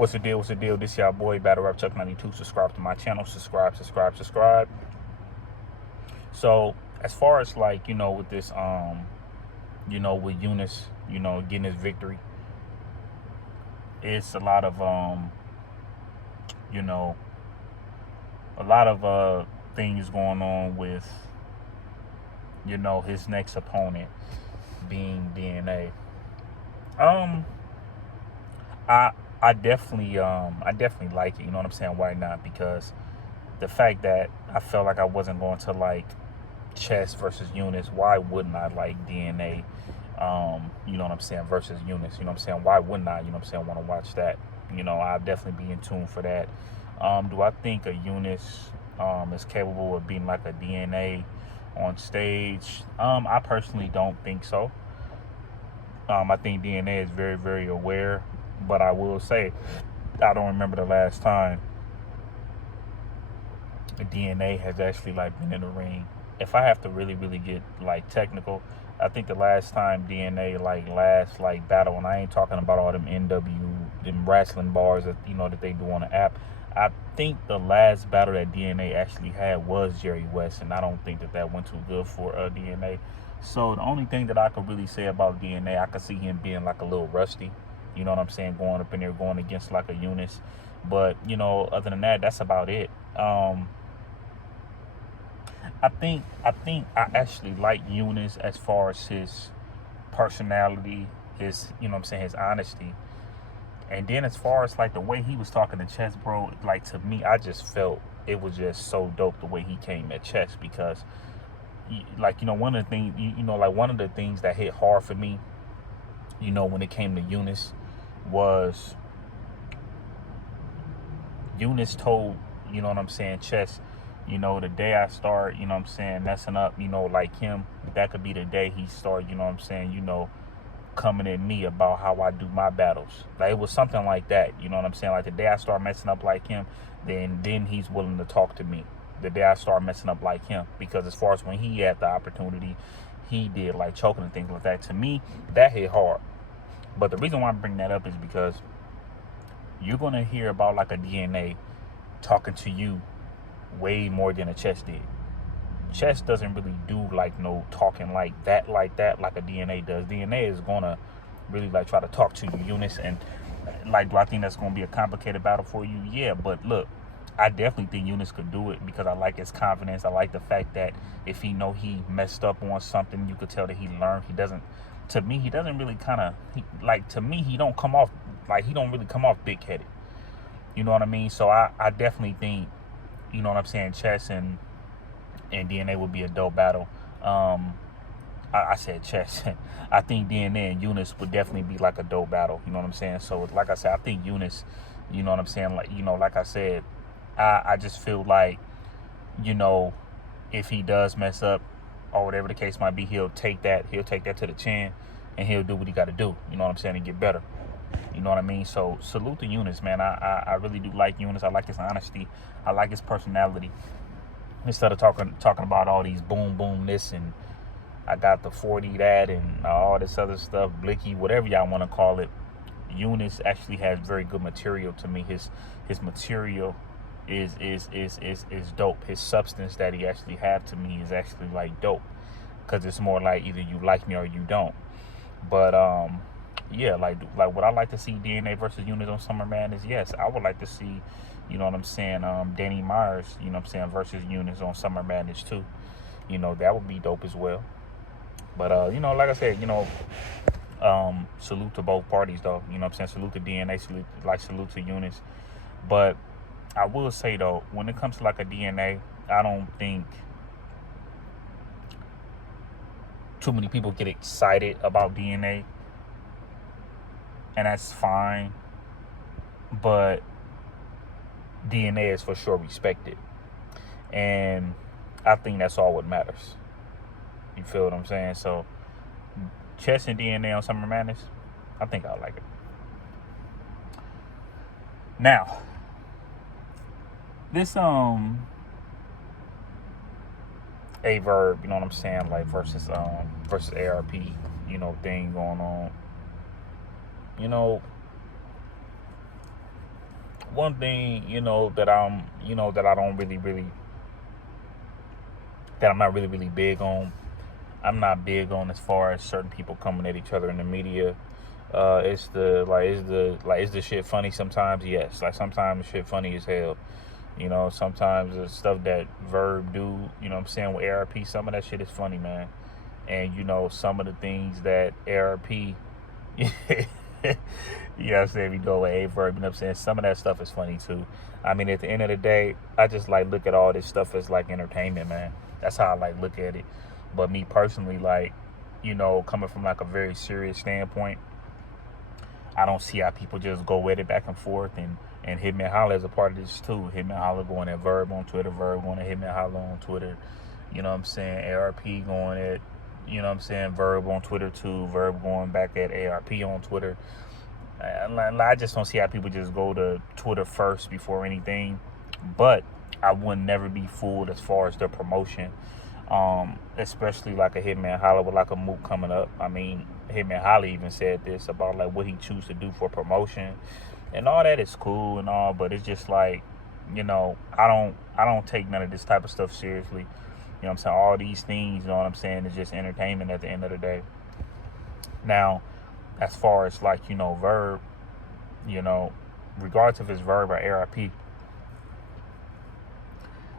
What's the deal? What's the deal? This y'all boy, Battle Rap Chuck 92. Subscribe to my channel. Subscribe. So, as far as like, with this, with Yunus, getting his victory, it's a lot of, things going on with, his next opponent being DNA. I definitely like it, you know what I'm saying? Why not? Because the fact that I felt like I wasn't going to like Chess versus Yunus, why wouldn't I like DNA? You know what I'm saying, versus Yunus, you know what I'm saying? Why wouldn't I, want to watch that? I'll definitely be in tune for that. Do I think a Yunus is capable of being like a DNA on stage? I personally don't think so. I think DNA is very, very aware, but I will say, I don't remember the last time DNA has actually like been in the ring. If I have to really, really get like technical, I think the last time DNA like battle, and I ain't talking about all them them wrestling bars that that they do on the app. I think the last battle that DNA actually had was Jerry West, and I don't think that went too good for DNA. So the only thing that I could really say about DNA, I could see him being like a little rusty. You know what I'm saying? Going up in there, going against like a Yunus. But, other than that, that's about it. I think I actually like Yunus as far as his personality, his, his honesty. And then as far as like the way he was talking to Chess, bro, like to me, I just felt it was just so dope the way he came at Chess, because like, one of the things, one of the things that hit hard for me, when it came to Yunus, was Yunus told, Chess, the day I start, messing up, like him, that could be the day he start, coming at me about how I do my battles. Like, it was something like that, like the day I start messing up like him, then he's willing to talk to me. The day I start messing up like him, because as far as when he had the opportunity, he did like choking and things like that. To me, that hit hard. But the reason why I'm bringing that up is because you're going to hear about like a DNA talking to you way more than a Chess did. Chess doesn't really do like no talking like that like a DNA does. DNA is going to really like try to talk to you, Yunus. And like, do I think that's going to be a complicated battle for you? Yeah, but look, I definitely think Yunus could do it, because I like his confidence. I like the fact that if he he messed up on something, you could tell that he learned. He doesn't really to me, he don't really come off big-headed. You know what I mean? So I definitely think, Chess and DNA would be a dope battle. I said Chess. I think DNA and Yunus would definitely be like a dope battle. You know what I'm saying? So like I said, I think Yunus, like like I said, I just feel like, if he does mess up or whatever the case might be, he'll take that to the chin, and he'll do what he got to do, you know what I'm saying, and get better. You know what I mean? So salute to Yunus, man. I really do like Yunus. I like his honesty. I like his personality. Instead of talking about all these boom this, and I got the 40 that, and all this other stuff, blicky, whatever y'all want to call it, Yunus actually has very good material to me. His material is dope. His substance that he actually have to me is actually like dope, because it's more like either you like me or you don't. But yeah, like what I like to see DNA versus Yunus on Summer Madness. Yes, I would like to see, Danny Myers, versus Yunus on Summer Madness too. That would be dope as well. But like I said, salute to both parties though. Salute to DNA, salute to Yunus. But I will say though, when it comes to like a DNA, I don't think too many people get excited about DNA, and that's fine. But DNA is for sure respected, and I think that's all what matters. You feel what I'm saying? So Chess and DNA on Summer Madness, I think I like it. Now, this a verb, you know what I'm saying, like versus ARP, thing going on. one thing, that I'm, that I don't that I'm not really big on. I'm not big on as far as certain people coming at each other in the media. Is the shit funny sometimes? Yes. Like sometimes shit funny as hell. Sometimes the stuff that Verb do, what I'm saying, with ARP, some of that shit is funny, man. And some of the things that ARP I'm saying, we go with A Verb, I'm saying, some of that stuff is funny too. I mean, at the end of the day, I just like look at all this stuff as like entertainment, man. That's how I like look at it. But me personally, like, coming from like a very serious standpoint, I don't see how people just go with it back and forth, and Hitman Holla is a part of this too. Hitman Holla going at Verb on Twitter, Verb going at Hitman Holla on Twitter. You know what I'm saying? ARP going at, Verb on Twitter too. Verb going back at ARP on Twitter. I just don't see how people just go to Twitter first before anything. But I would never be fooled as far as the promotion. Especially like a Hitman Holla with like a Mook coming up. I mean, Hitman Holla even said this about like what he choose to do for promotion, and all that is cool and all, but it's just like, I don't take none of this type of stuff seriously. I'm saying? All these things, is just entertainment at the end of the day. Now, as far as like, Verb, regardless if it's Verb or ARP,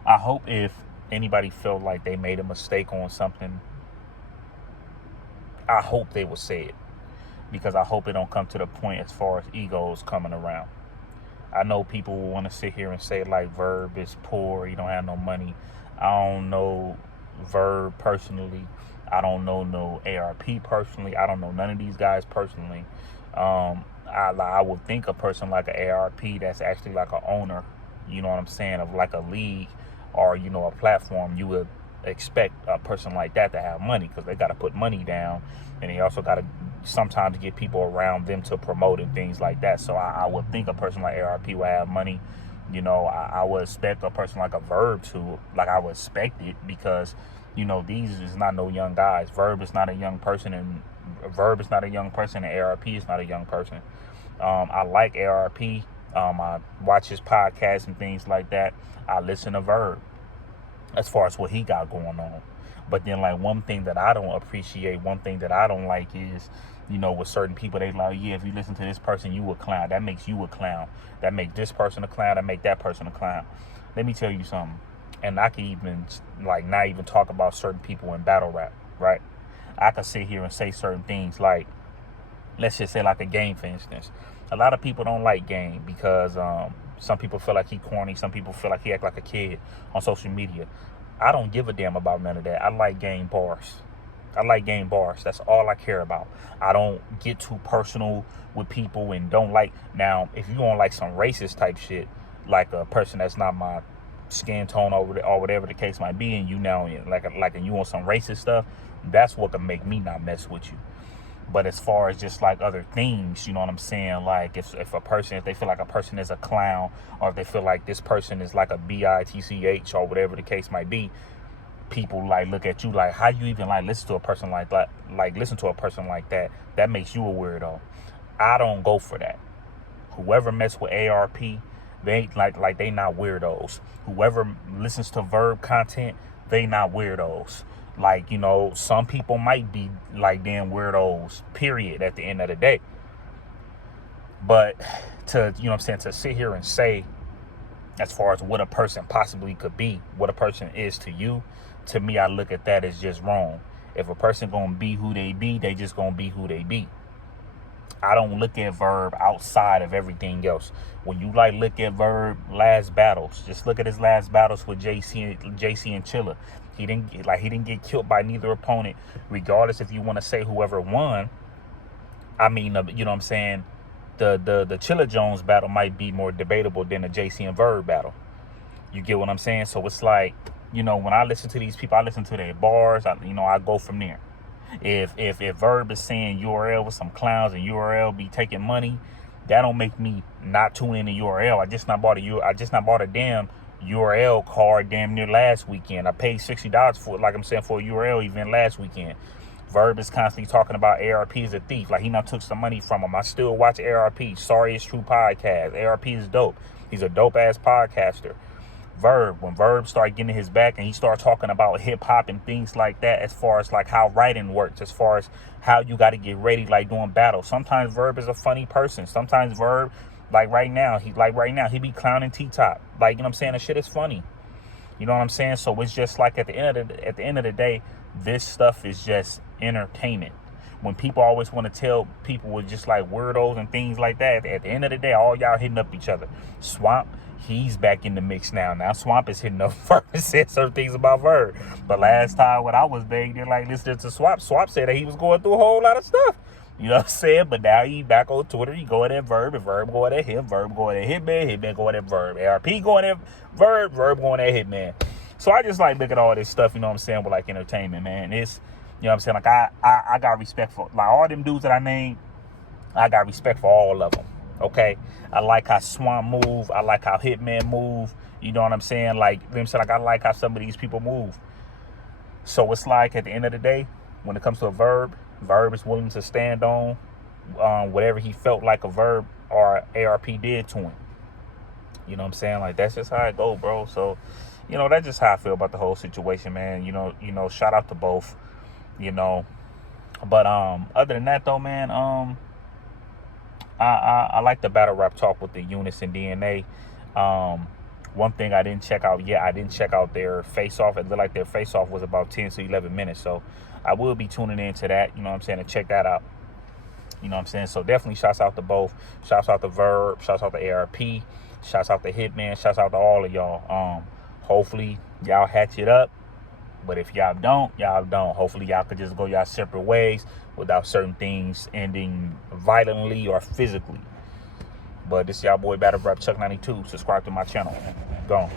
I hope if anybody felt like they made a mistake on something, I hope they will say it, because I hope it don't come to the point as far as egos coming around. I know people will want to sit here and say like Verb is poor, he don't have no money. I don't know Verb personally. I don't know no ARP personally. I don't know none of these guys personally. I would think a person like an ARP that's actually like an owner, of like a league or, a platform, you would expect a person like that to have money, because they got to put money down, and they also got to sometimes get people around them to promote and things like that. So I would think a person like ARP would have money. I would expect a person like a Verb to, like, I would expect it, because these is not no young guys. Verb is not a young person, and ARP is not a young person. I like ARP. I watch his podcast and things like that. I listen to Verb as far as what he got going on. But then, like, one thing that I don't appreciate, one thing that I don't like is, with certain people, they like, yeah, if you listen to this person, you a clown. That makes you a clown. That make this person a clown. That make that person a clown. Let me tell you something. And I can even, like, not even talk about certain people in battle rap, right? I could sit here and say certain things, like, let's just say like a Game, for instance. A lot of people don't like Game because some people feel like he corny. Some people feel like he act like a kid on social media. I don't give a damn about none of that. I like Game bars. That's all I care about. I don't get too personal with people and don't like. Now, if you don't like some racist type shit, like a person that's not my skin tone or whatever the case might be, and you now and you want some racist stuff, that's what can make me not mess with you. But as far as just like other things, you know what I'm saying? Like if they feel like a person is a clown, or if they feel like this person is like a bitch or whatever the case might be, people like look at you like, how you even like listen to a person like that? Like listen to a person like that. That makes you a weirdo. I don't go for that. Whoever mess with ARP, they ain't like they not weirdos. Whoever listens to Verb content, they not weirdos. Like, some people might be like damn weirdos, period, at the end of the day. But to, to sit here and say, as far as what a person possibly could be, what a person is to you, to me, I look at that as just wrong. If a person gonna be who they be, they just gonna be who they be. I don't look at Verb outside of everything else. When you look at Verb last battles, just look at his last battles with JC and Chilla. He didn't get killed by neither opponent, regardless if you want to say whoever won. I mean, you know what I'm saying? The Chilla Jones battle might be more debatable than the JC and Verb battle. You get what I'm saying? So it's like, when I listen to these people, I listen to their bars. I go from there. If Verb is saying URL with some clowns and URL be taking money, that don't make me not tune in to URL. I just not bought a damn URL card damn near last weekend. I paid $60 for it, like I'm saying, for a URL event last weekend. Verb is constantly talking about ARP is a thief. Like, he now took some money from him. I still watch ARP. Sorry It's True podcast. ARP is dope. He's a dope-ass podcaster. Verb, when Verb started getting his back and he started talking about hip-hop and things like that, as far as like how writing works, as far as how you got to get ready, like doing battle. Sometimes Verb is a funny person. Sometimes Verb, like right now, he be clowning T-Top. Like, you know what I'm saying? The shit is funny. You know what I'm saying? So it's just like at the end of the day, this stuff is just entertainment. When people always want to tell people with just like weirdos and things like that, at the end of the day, all y'all hitting up each other. Swamp, he's back in the mix now. Now Swamp is hitting up Verb and said certain things about Verb. But last time when I was begging, they're like listening to Swamp said that he was going through a whole lot of stuff. You know what I'm saying? But now he back on Twitter. He going at Verb, and Verb going at him. Verb going at Hitman. Hitman going at Verb. ARP going at Verb. Verb going at Hitman. So I just like look at all this stuff, you know what I'm saying, with like entertainment, man. It's, you know what I'm saying, like I got respect for, like, all them dudes that I named, I got respect for all of them, okay? I like how Swamp move. I like how Hitman move. You know what I'm saying? Like, you know what I'm saying? Like, I like how some of these people move. So it's like, at the end of the day, when it comes to a Verb is willing to stand on whatever he felt like a Verb or ARP did to him. You know what I'm saying? Like, that's just how it go, bro. So, you know, that's just how I feel about the whole situation, man. You know, shout out to both, you know. But other than that, though, man, I like the battle rap talk with the Yunus and DNA. One thing I didn't check out yet, I didn't check out their face-off. It looked like their face-off was about 10 to 11 minutes. So I will be tuning into that, you know what I'm saying, and check that out. You know what I'm saying? So definitely shouts out to both. Shouts out to Verb. Shouts out to ARP. Shouts out to Hitman. Shouts out to all of y'all. Hopefully y'all hatch it up. But if y'all don't, y'all don't. Hopefully y'all could just go y'all separate ways without certain things ending violently or physically. But this is y'all boy Battle Rap Chuck 92. Subscribe to my channel. Gone.